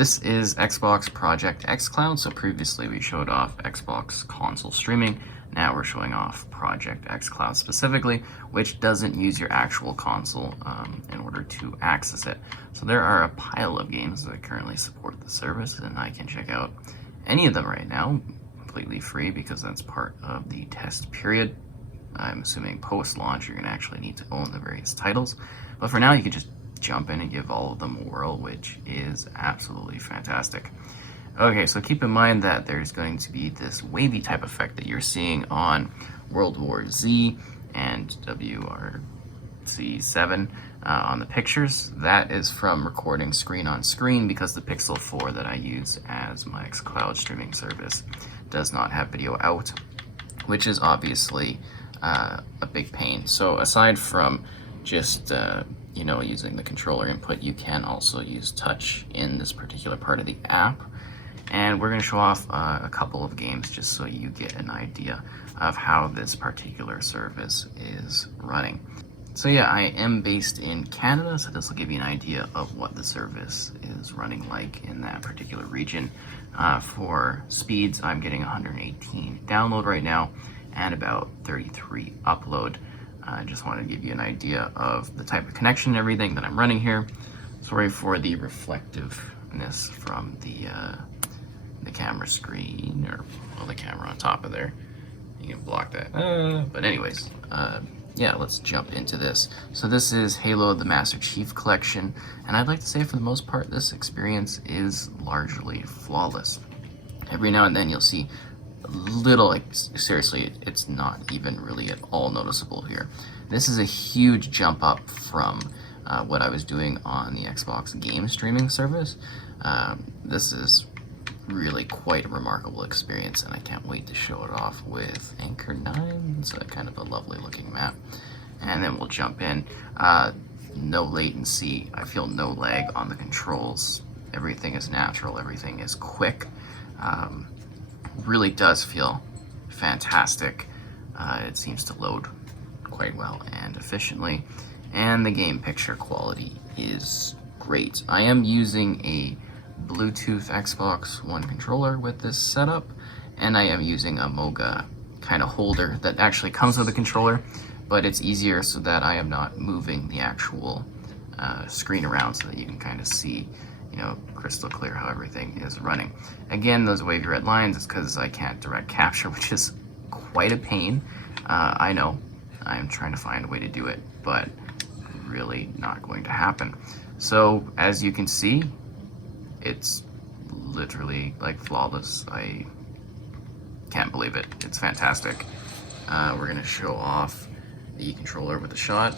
This is Xbox Project xCloud. So previously we showed off Xbox console streaming. Now we're showing off Project xCloud specifically, which doesn't use your actual console in order to access it. So there are a pile of games that currently support the service, and I can check out any of them right now, completely free, because that's part of the test period. I'm assuming post-launch you're going to actually need to own the various titles. But for now, you can just jump in and give all of them a whirl, which is absolutely fantastic. Okay, so keep in mind that there's going to be this wavy type effect that you're seeing on World War Z and WRC7 on the pictures. That is from recording screen on screen, because the Pixel 4 that I use as my xCloud streaming service does not have video out, which is obviously a big pain. So aside from just using the controller input, you can also use touch in this particular part of the app. And we're going to show off a couple of games just so you get an idea of how this particular service is running. So yeah, I am based in Canada, so this will give you an idea of what the service is running like in that particular region. For speeds, I'm getting 118 download right now and about 33 upload. I just wanted to give you an idea of the type of connection and everything that I'm running here. Sorry for the reflectiveness from the camera screen, or the camera on top of there. You can block that. But anyways, yeah, let's jump into this. So this is Halo the Master Chief Collection, and I'd like to say for the most part this experience is largely flawless. Every now and then you'll see little, seriously, it's not even really at all noticeable here. This is a huge jump up from what I was doing on the Xbox game streaming service. This is really quite a remarkable experience, and I can't wait to show it off with Anchor 9. It's kind of a lovely looking map, and then we'll jump in. No latency, I feel no lag on the controls. Everything is natural, everything is quick. Really does feel fantastic. It seems to load quite well and efficiently, and the game picture quality is great. I am using a Bluetooth Xbox One controller with this setup, and I am using a Moga kind of holder that actually comes with a controller, but it's easier so that I am not moving the actual screen around, so that you can kind of see crystal clear how everything is running. Again, those wavy red lines is because I can't direct capture, which is quite a pain. I know, I'm trying to find a way to do it, but really not going to happen. So as you can see, it's literally like flawless. I can't believe it. It's fantastic. We're gonna show off the controller with a shot.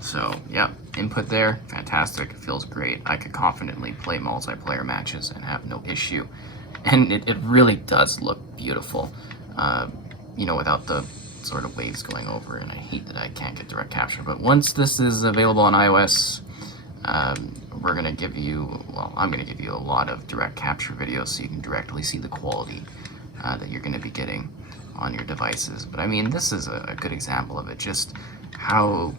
So yeah, input there, fantastic, it feels great. I could confidently play multiplayer matches and have no issue. And it really does look beautiful, without the sort of waves going over, and I hate that I can't get direct capture. But once this is available on iOS, we're gonna give you, I'm gonna give you a lot of direct capture videos so you can directly see the quality that you're gonna be getting on your devices. But I mean, this is a good example of it, just how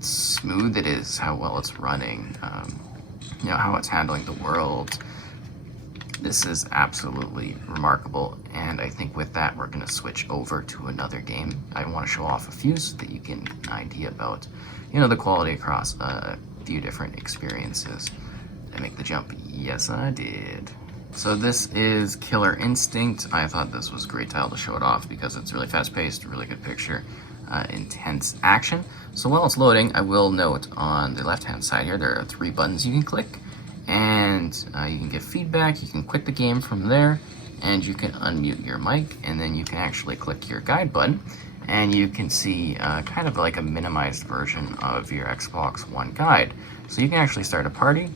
smooth it is, how well it's running, how it's handling the world. This is absolutely remarkable, and I think with that we're going to switch over to another game. I want to show off a few so that you get an idea about the quality across a few different experiences. Did I make the jump? Yes, I did. So this is Killer Instinct. I thought this was a great title to show it off because it's really fast-paced, really good picture, intense action. So while it's loading, I will note on the left-hand side here, there are 3 buttons you can click, and you can get feedback. You can quit the game from there, and you can unmute your mic, and then you can actually click your guide button, and you can see kind of like a minimized version of your Xbox One guide. So you can actually start a party,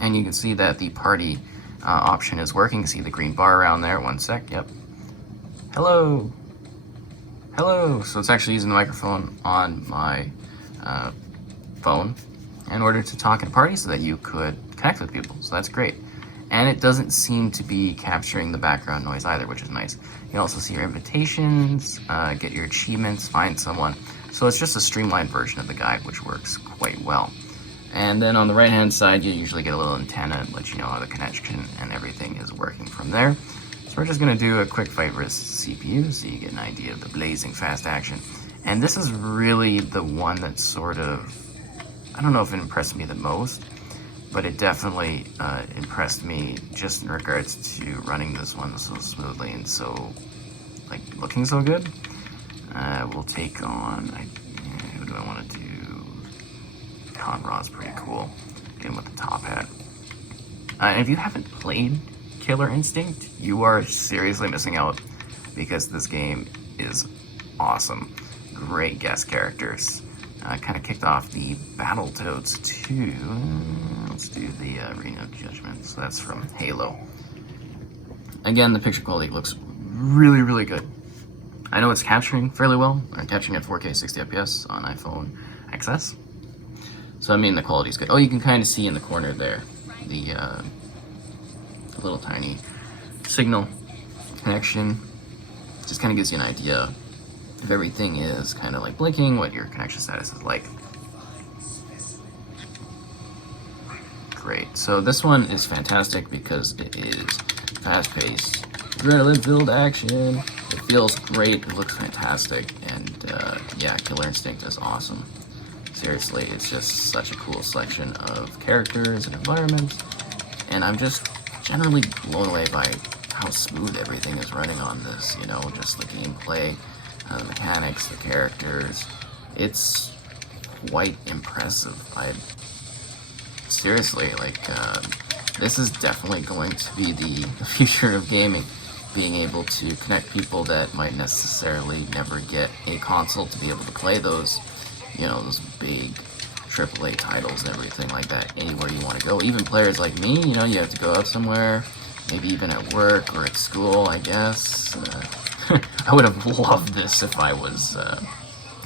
and you can see that the party option is working. You see the green bar around there. One sec, yep. Hello. Hello. So it's actually using the microphone on my phone in order to talk at a party so that you could connect with people. So that's great. And it doesn't seem to be capturing the background noise either, which is nice. You can also see your invitations, get your achievements, find someone. So it's just a streamlined version of the guide, which works quite well. And then on the right hand side, you usually get a little antenna and let you know how the connection and everything is working from there. So we're just going to do a quick fight versus CPU so you get an idea of the blazing fast action. And this is really the one that sort of, I don't know if it impressed me the most, but it definitely impressed me just in regards to running this one so smoothly and so, like, looking so good. We'll take on, who do I want to do? Conrad's pretty cool. Get him with the top hat. If you haven't played Killer Instinct, you are seriously missing out because this game is awesome. Great guest characters. Kind of kicked off the Battletoads 2. Let's do the Arena of Judgment. So that's from Halo. Again, the picture quality looks really, really good. I know it's capturing fairly well. I'm capturing at 4K 60 FPS on iPhone XS. So I mean the quality's good. Oh, you can kind of see in the corner there the little tiny signal connection. Just kind of gives you an idea if everything is kind of like blinking, what your connection status is like. Great. So this one is fantastic because it is fast-paced, adrenaline-filled action. It feels great. It looks fantastic, and yeah, Killer Instinct is awesome. Seriously, it's just such a cool selection of characters and environments, and I'm just generally blown away by how smooth everything is running on this, you know, just the gameplay, the mechanics, the characters. It's quite impressive. Seriously, like, this is definitely going to be the future of gaming, being able to connect people that might necessarily never get a console to be able to play those, you know, those big AAA titles and everything like that anywhere you want to go. Even players like me, you know, you have to go out somewhere, maybe even at work or at school, I guess. I would have loved this if I was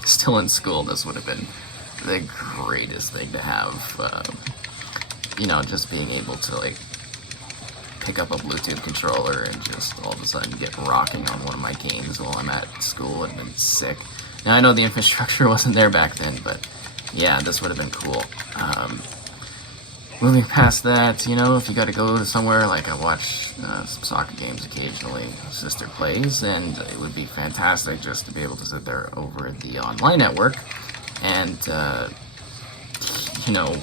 still in school. This would have been the greatest thing to have. You know, just being able to, like, pick up a Bluetooth controller and just all of a sudden get rocking on one of my games while I'm at school and been sick. Now, I know the infrastructure wasn't there back then, but yeah, this would have been cool. Moving past that, you know, if you got to go somewhere, like I watch some soccer games occasionally, sister plays, and it would be fantastic just to be able to sit there over the online network and, you know,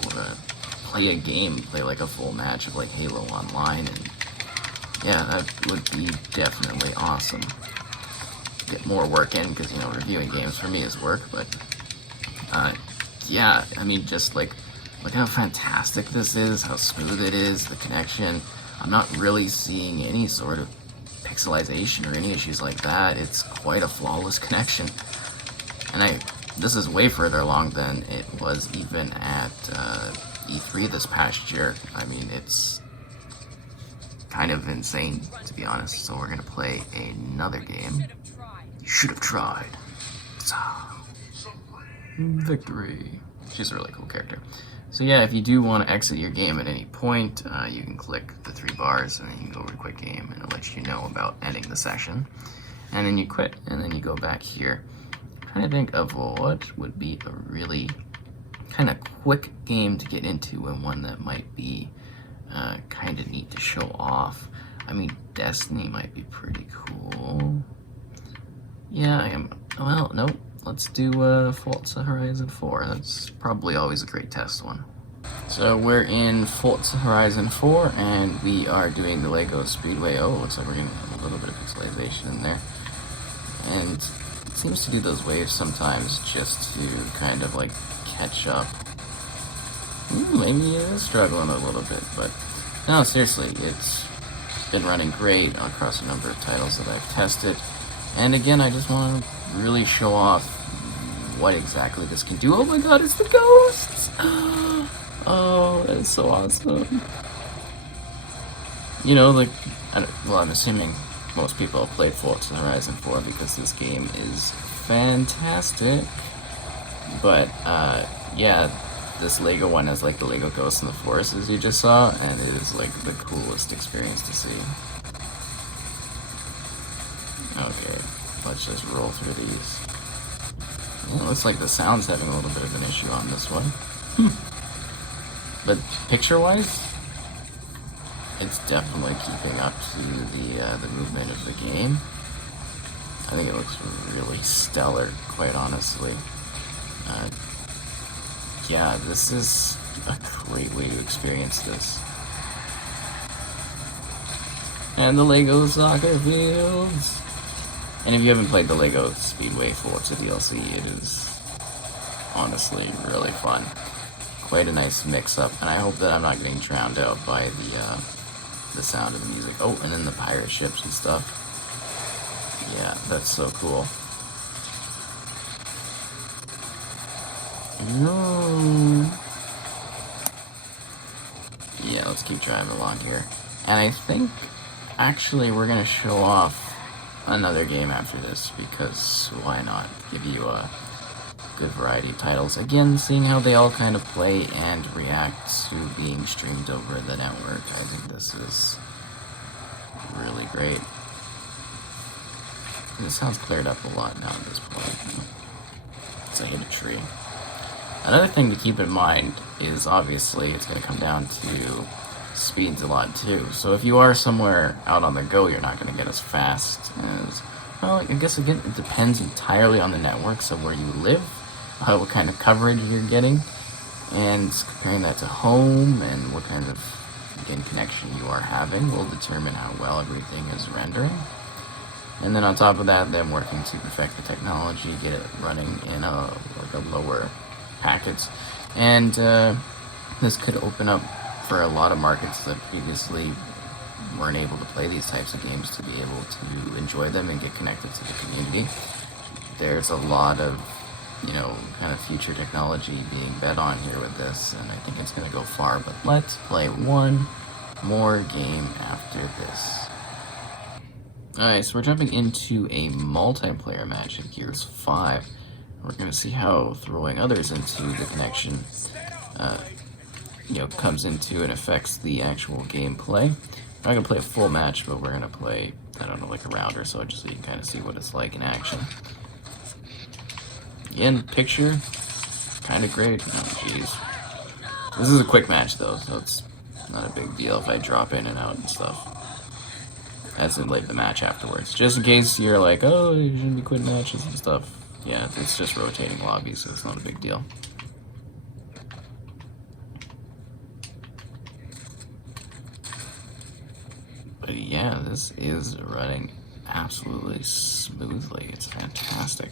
play a game, play like a full match of like Halo Online, and yeah, that would be definitely awesome. Get more work in, because, you know, reviewing games for me is work, but yeah, I mean, just like, look how fantastic this is, how smooth it is, the connection. I'm not really seeing any sort of pixelization or any issues like that. It's quite a flawless connection. And this is way further along than it was even at E3 this past year. I mean, it's kind of insane, to be honest. So we're going to play another game. You should have tried. Victory. She's a really cool character. So yeah, if you do want to exit your game at any point, you can click the 3 bars and then you can go over to quit game and it'll let you know about ending the session. And then you quit and then you go back here. I'm trying to think of what would be a really kind of quick game to get into and one that might be kind of neat to show off. I mean, Destiny might be pretty cool. Yeah, I am. Well, nope. Let's do Forza Horizon 4. That's probably always a great test one. So we're in Forza Horizon 4, and we are doing the Lego Speedway. Oh, looks like we're getting a little bit of pixelization in there. And it seems to do those waves sometimes just to kind of like catch up. Maybe it is struggling a little bit, but no, seriously, it's been running great across a number of titles that I've tested. And again, I just want to really show off what exactly this can do. Oh my god, it's the ghosts! Oh, that's so awesome. You know, like, well, I'm assuming most people have played Forza Horizon 4 because this game is fantastic. But, yeah, this Lego one is like the Lego Ghosts in the Forest, as you just saw, and it is like the coolest experience to see. Okay, let's just roll through these. Well, it looks like the sound's having a little bit of an issue on this one. But picture-wise, it's definitely keeping up to the movement of the game. I think it looks really stellar, quite honestly. Yeah, this is a great way to experience this. And the Lego soccer fields. And if you haven't played the Lego Speedway Forza DLC, it is honestly really fun. Quite a nice mix-up, and I hope that I'm not getting drowned out by the sound of the music. Oh, and then the pirate ships and stuff. Yeah, that's so cool. No. Yeah, let's keep driving along here. And I think, actually, we're going to show off another game after this, because why not? Give you a good variety of titles. Again, seeing how they all kind of play and react to being streamed over the network, I think this is really great. And the sound's cleared up a lot now at this point. Because I hit a tree. Another thing to keep in mind is obviously it's going to come down to speeds a lot too. So if you are somewhere out on the go, you're not going to get as fast as, well, I guess again, it depends entirely on the networks of where you live, what kind of coverage you're getting, and comparing that to home and what kind of, again, connection you are having will determine how well everything is rendering. And then on top of that, then working to perfect the technology, get it running in a lower packets. And this could open up for a lot of markets that previously weren't able to play these types of games to be able to enjoy them and get connected to the community. There's a lot of, kind of future technology being bet on here with this, and I think it's going to go far, but let's play one more game after this. Alright, so we're jumping into a multiplayer match in Gears 5. We're going to see how throwing others into the connection comes into and affects the actual gameplay. I'm not going to play a full match, but we're going to play, I don't know, like a round or so, just so you can kind of see what it's like in action. Again, picture, kind of great. Oh, jeez. This is a quick match, though, so it's not a big deal if I drop in and out and stuff. As in, like, the match afterwards. Just in case you're like, oh, you shouldn't be quitting matches and stuff. Yeah, it's just rotating lobbies, so it's not a big deal. But yeah, this is running absolutely smoothly. It's fantastic.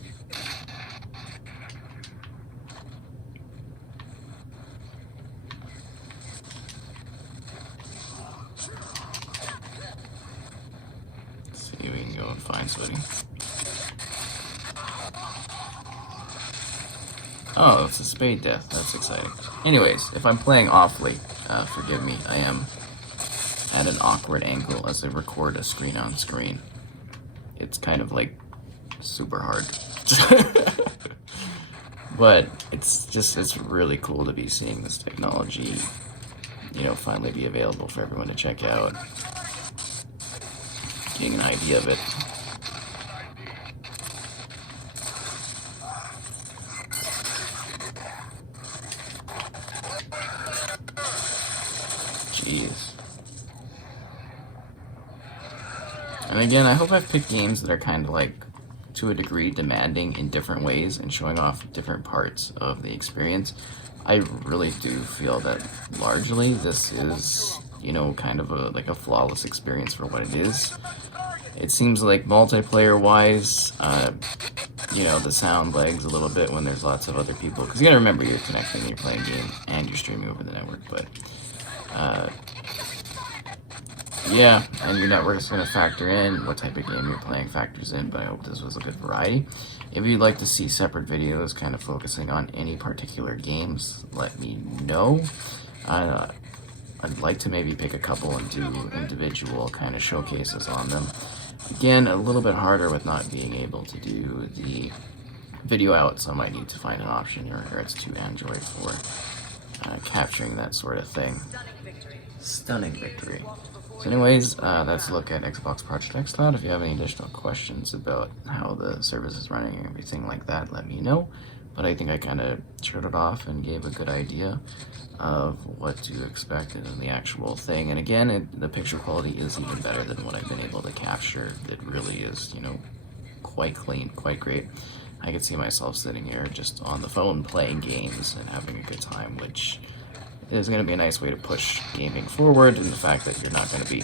Let's see if we can go and find somebody. Oh, it's a spade death. That's exciting. Anyways, if I'm playing awfully, forgive me. I am at an awkward angle as I record a screen on screen. It's kind of like super hard. But it's really cool to be seeing this technology, finally be available for everyone to check out. Getting an idea of it. Jeez. And again, I hope I've picked games that are kind of like, to a degree, demanding in different ways and showing off different parts of the experience. I really do feel that largely this is, kind of a flawless experience for what it is. It seems like multiplayer-wise, the sound lags a little bit when there's lots of other people. Because you gotta remember, you're connecting, you're playing a game, and you're streaming over the network, but yeah, and your network's going to factor in what type of game you're playing factors in, but I hope this was a good variety. If you'd like to see separate videos kind of focusing on any particular games, let me know. I'd like to maybe pick a couple and do individual kind of showcases on them. Again, a little bit harder with not being able to do the video out, so I might need to find an option, or it's too Android for capturing that sort of thing. Stunning victory. So anyways, that's a look at Xbox Project xCloud. If you have any additional questions about how the service is running and everything like that, let me know. But I think I kind of showed it off and gave a good idea of what to expect in the actual thing. And again, the picture quality is even better than what I've been able to capture. It really is, you know, quite clean, quite great. I could see myself sitting here just on the phone playing games and having a good time, which is going to be a nice way to push gaming forward, and the fact that you're not going to be,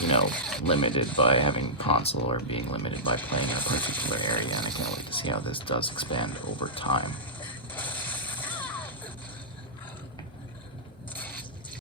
you know, limited by having console or being limited by playing in a particular area. And I can't wait to see how this does expand over time.